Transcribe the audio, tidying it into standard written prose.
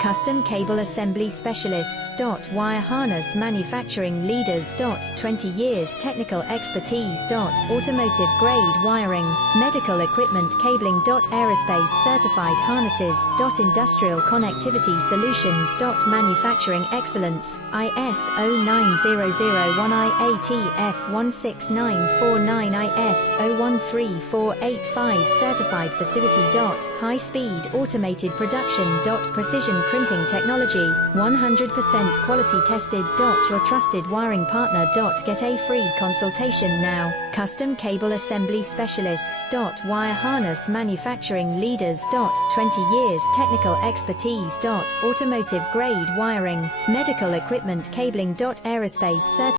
Custom Cable Assembly Specialists. Wire harness manufacturing leaders. 20 years technical expertise. Automotive grade wiring, medical equipment cabling. Aerospace certified harnesses. Industrial connectivity solutions. Manufacturing excellence. ISO 9001 IATF 16949 ISO 13485 certified facility. High speed automated production. Precision crimping technology, 100% quality tested. Your trusted wiring partner. Get a free consultation now. Custom Cable Assembly Specialists. Wire harness manufacturing leaders. 20 years technical expertise. Automotive grade wiring, medical equipment cabling. Aerospace certified